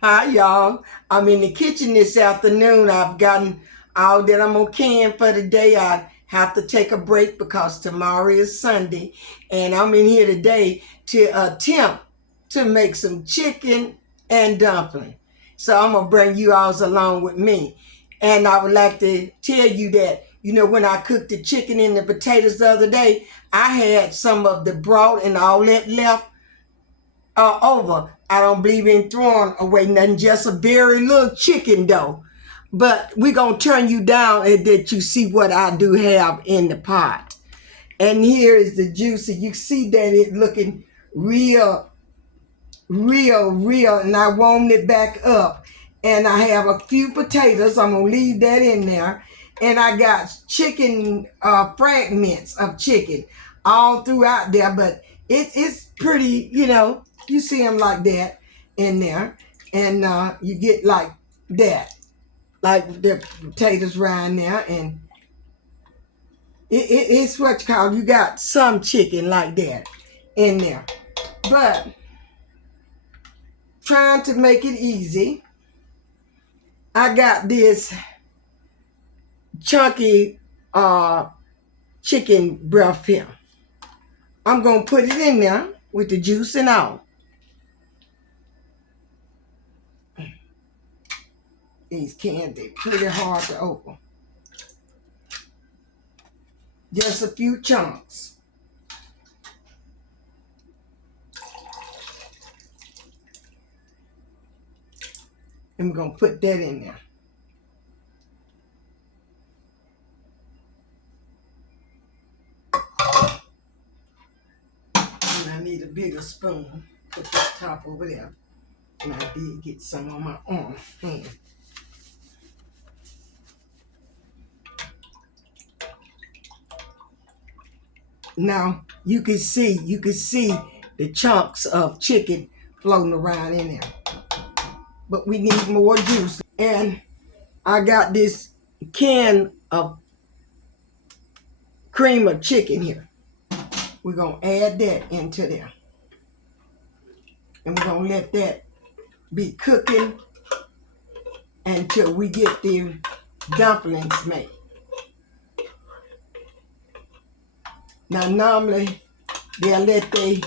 Hi, y'all. I'm in the kitchen this afternoon. I've gotten all that I'm gonna can for the day. I have to take a break because tomorrow is Sunday, and I'm in here today to attempt to make some chicken and dumpling. So I'm gonna bring you all along with me, and I would like to tell you that when I cooked the chicken and the potatoes the other day, I had some of the broth and all that left over. I don't believe in throwing away nothing, just a very little chicken though. But we're going to turn you down and that you see what I do have in the pot. And here is the juice. You see that it looking real, real. And I warmed it back up. And I have a few potatoes. I'm going to leave that in there. And I got chicken, fragments of chicken all throughout there. But it's pretty, you see them like that in there. And you get like that, like the potatoes right there. And it's what you call, you got some chicken like that in there. But trying to make it easy, I got this chunky chicken breast here. I'm going to put it in there with the juice and all. These cans, they pretty hard to open. Just a few chunks. And we're going to put that in there. And I need a bigger spoon. Put that top over there. And I did get some on my arm. Now you can see the chunks of chicken floating around in there. But we need more juice. And I got this can of cream of chicken here. We're going to add that into there. And we're going to let that be cooking until we get the dumplings made. Now, normally, they'll let the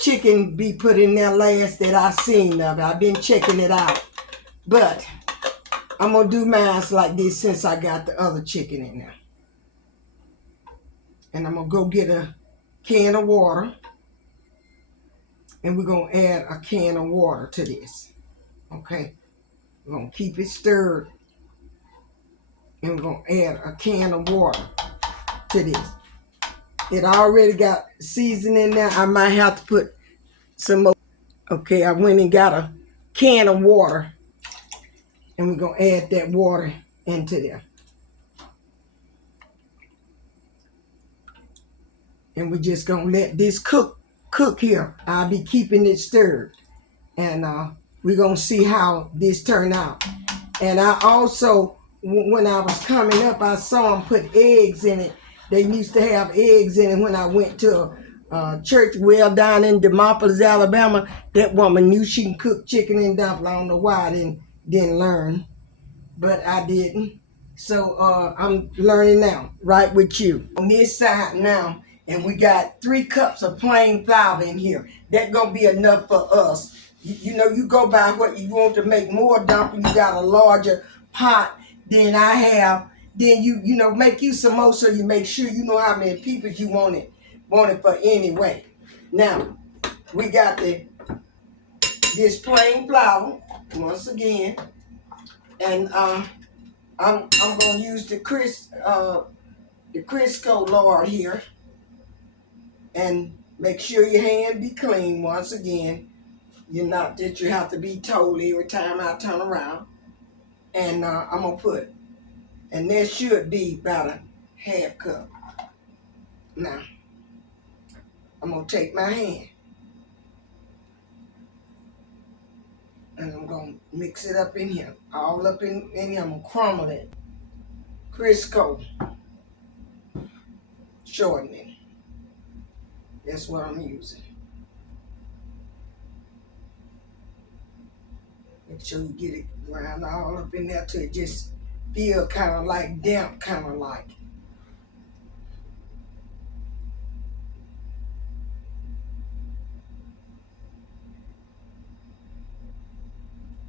chicken be put in there last that I seen of it. I've been checking it out. But I'm going to do mine like this since I got the other chicken in there. And I'm going to go get a can of water. And we're going to add a can of water to this. Okay? We're going to keep it stirred. And we're going to add a can of water to this. It already got seasoning there. I might have to put some more. Okay, I went and got a can of water. And we're going to add that water into there. And we're just going to let this cook here. I'll be keeping it stirred. And we're going to see how this turned out. And I also, when I was coming up, I saw them put eggs in it. They used to have eggs in it when I went to a church well down in Dumplings, Alabama. That woman knew she can cook chicken and dumplings. I don't know why I didn't learn, but I didn't. So I'm learning now, right with you. On this side now, and we got 3 cups of plain flour in here. That's going to be enough for us. You go by what you want to make more dumplings. You got a larger pot than I have. Then you make you some more so you make sure you know how many people you want it for anyway. Now, we got this plain flour once again. And I'm gonna use the Crisco lard here, and make sure your hand be clean once again. You're not that you have to be told every time I turn around. And I'm gonna put, and there should be about a half cup. Now I'm gonna take my hand and I'm gonna mix it up in here, all up in here. I'm gonna crumble it. Crisco shortening. That's what I'm using. Make sure you get it ground all up in there till it just feel kind of like damp, kind of like.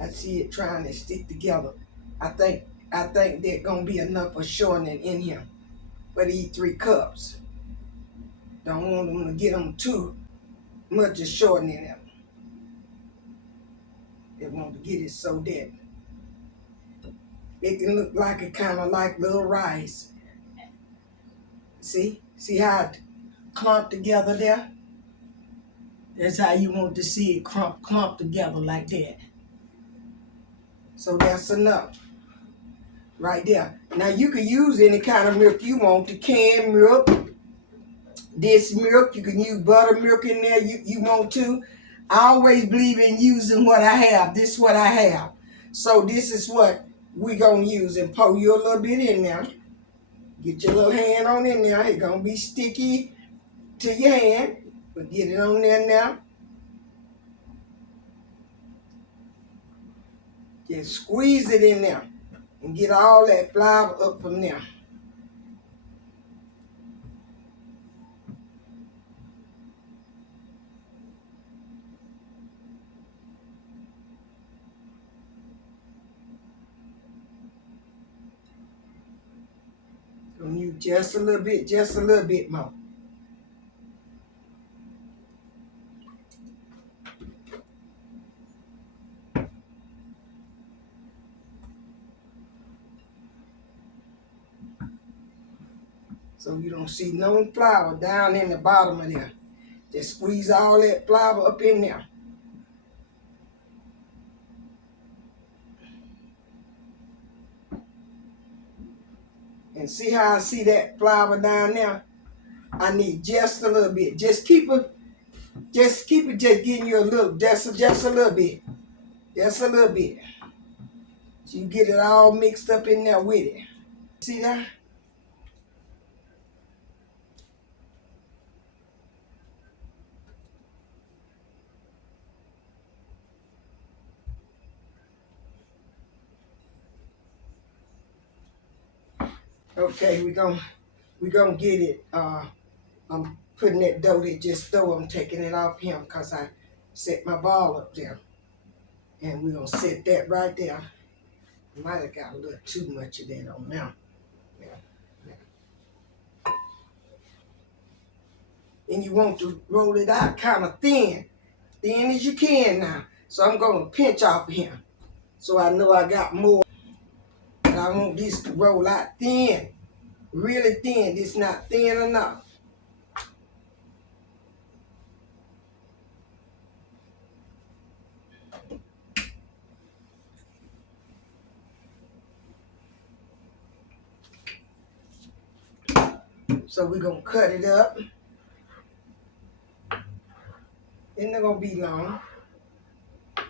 I see it trying to stick together. I think there's gonna be enough of shortening in here for these 3 cups. Don't want them to get them too much of shortening in them. They want to get it so that it can look like it kind of like little rice. See how it clumped together there? That's how you want to see it clump together like that. So that's enough right there. Now you can use any kind of milk you want, the canned milk, this milk, you can use buttermilk in there you want to. I always believe in using what I have. This is what I have. So this is what we're going to use, and pour you a little bit in there. Get your little hand on in there. It's going to be sticky to your hand, but get it on there now. Just squeeze it in there and get all that flour up from there. Gonna use just a little bit more. So you don't see no flour down in the bottom of there. Just squeeze all that flour up in there. And see how I see that flour down there? I need just a little bit. Just keep it just getting you a little, just a little bit. Just a little bit. So you get it all mixed up in there with it. See that? Okay, we gonna get it. I'm putting that dough that just though I'm taking it off him because I set my ball up there. And we're gonna set that right there. Might have got a little too much of that on now. And you want to roll it out kind of thin as you can now. So I'm gonna pinch off of him. So I know I got more. But I want this to roll out thin, really thin. This not thin enough. So we're gonna cut it up. It's not gonna be long.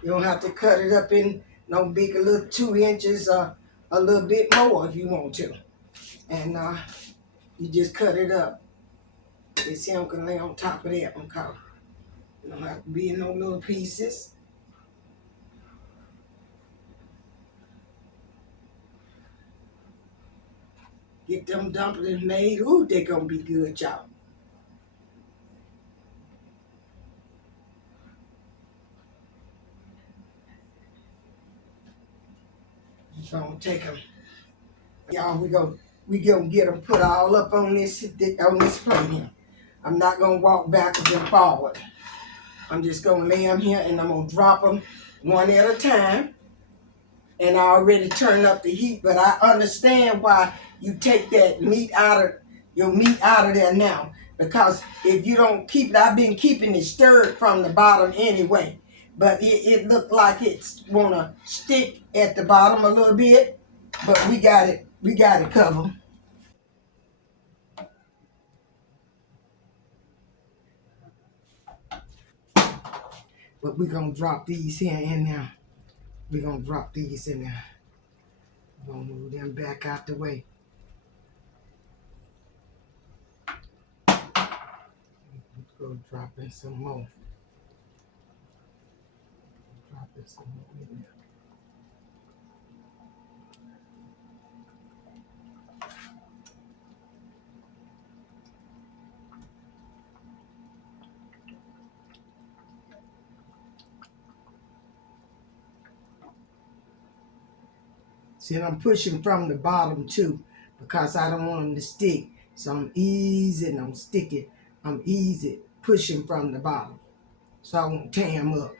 You don't have to cut it up in no big, a little 2 inches or a little bit more if you want to. And you just cut it up. You see, I'm gonna lay on top of that one, cause you don't have to be in no little pieces. Get them dumplings made. Ooh, they're gonna be good, y'all. So I'm gonna take them. Y'all, we gonna get them put all up on this plate here. I'm not gonna walk backwards and forward. I'm just gonna lay them here and I'm gonna drop them one at a time. And I already turned up the heat, but I understand why you take that meat out of there now. Because if you don't keep it, I've been keeping it stirred from the bottom anyway. But it looked like it's wanna stick at the bottom a little bit. But we got it covered. But we're gonna drop these here in there. We're gonna drop these in there. We're gonna move them back out the way. Let's go drop in some more. Drop in some more in there. See, I'm pushing from the bottom too because I don't want them to stick. So I'm easing, I'm sticking, I'm easy pushing from the bottom. So I won't tear them up.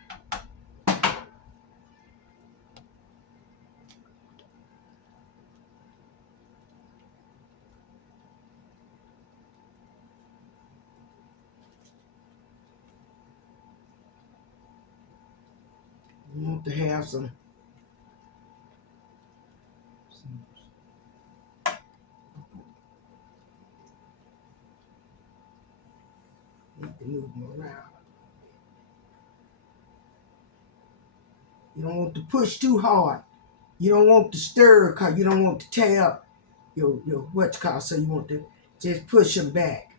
You want to have some need to move them around. You don't want to push too hard. You don't want to stir because you don't want to tear up your what's called. So you want to just push them back,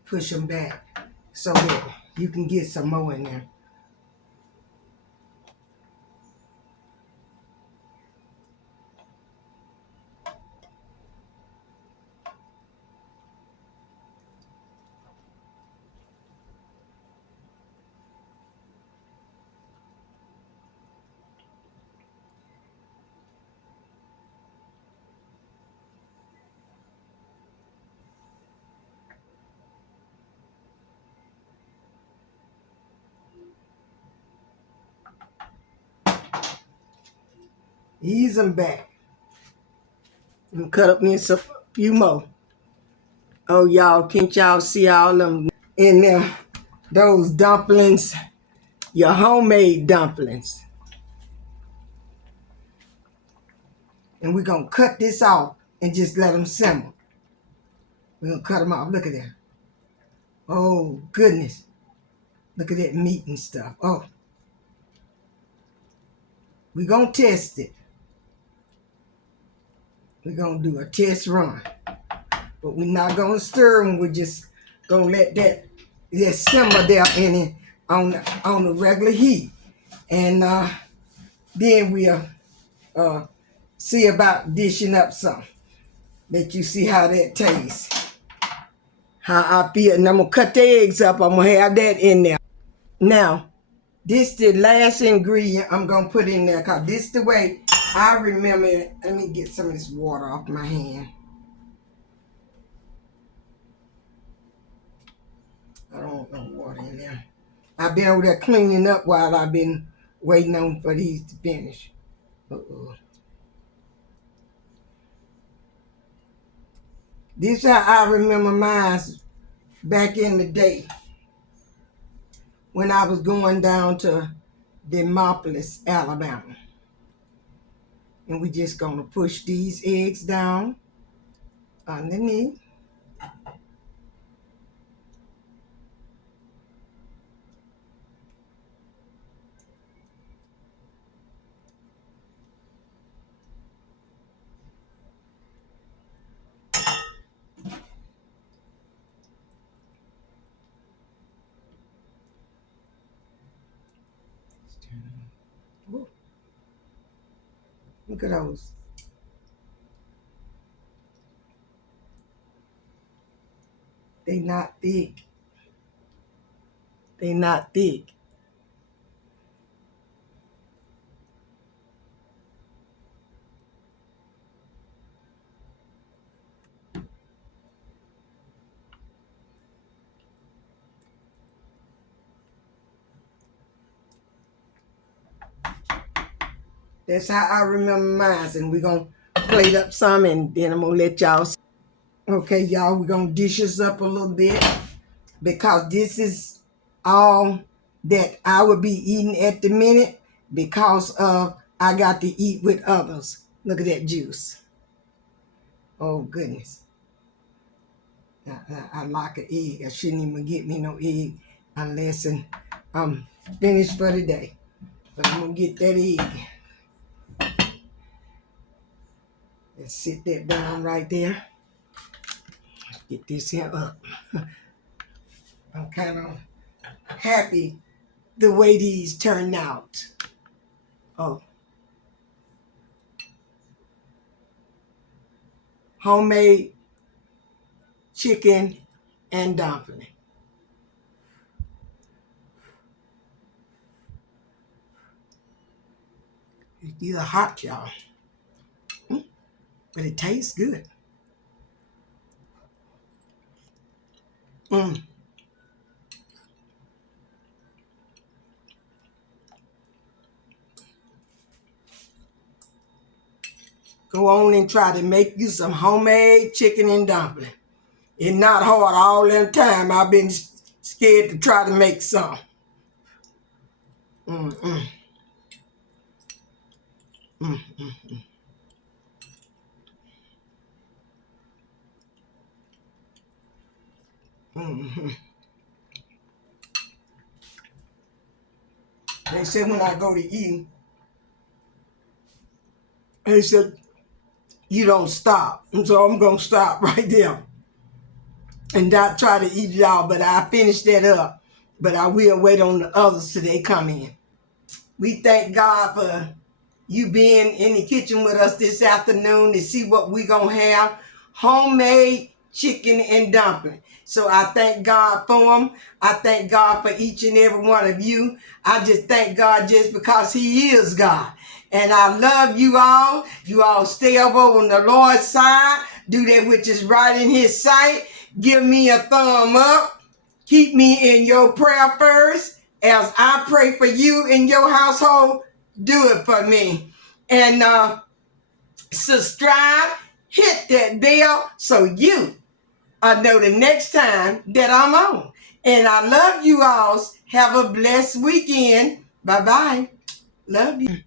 so that you can get some more in there. Ease them back. And cut up me some few more. Oh, y'all, can't y'all see all them in there? Those dumplings, your homemade dumplings. And we're going to cut this off and just let them simmer. We're going to cut them off. Look at that. Oh, goodness. Look at that meat and stuff. Oh, we're going to test it. We're going to do a test run. But we're not going to stir them. We're just going to let that simmer there in it on the regular heat. And then we'll see about dishing up some. Let you see how that tastes. How I feel. And I'm going to cut the eggs up. I'm going to have that in there. Now, this the last ingredient I'm going to put in there because this the way I remember it. Let me get some of this water off my hand. I don't want no water in there. I've been over there cleaning up while I've been waiting on for these to finish. Uh-oh. This is how I remember mine back in the day when I was going down to Demopolis, Alabama. And we just gonna push these eggs down underneath. Ooh, look at those. They not thick. They not thick. That's how I remember mine. And we're gonna plate up some and then I'm gonna let y'all see. Okay, y'all, we're gonna dish this up a little bit because this is all that I would be eating at the minute because of I got to eat with others. Look at that juice. Oh goodness. I like an egg. I shouldn't even get me no egg unless I'm finished for the day. But I'm gonna get that egg. Let's sit that down right there. Get this here up. I'm kind of happy the way these turned out. Oh, homemade chicken and dumpling. These are hot, y'all. but it tastes good. Mm. Go on and try to make you some homemade chicken and dumpling. It's not hard all the time. I've been scared to try to make some. Mm, mm, mm, mm, mm, mm. They said when I go to eat, they said you don't stop. And so I'm going to stop right there and not try to eat it all. But I finished that up. But I will wait on the others till they come in. We thank God for you being in the kitchen with us this afternoon to see what we're going to have. Homemade chicken and dumpling. So I thank God for them. I thank God for each and every one of you. I just thank God just because he is God. And I love you all. You all stay up over on the Lord's side. Do that which is right in his sight. Give me a thumb up. Keep me in your prayer first. As I pray for you in your household, do it for me. And subscribe, hit that bell so you know the next time that I'm on. And I love you all. Have a blessed weekend. Bye-bye. Love you.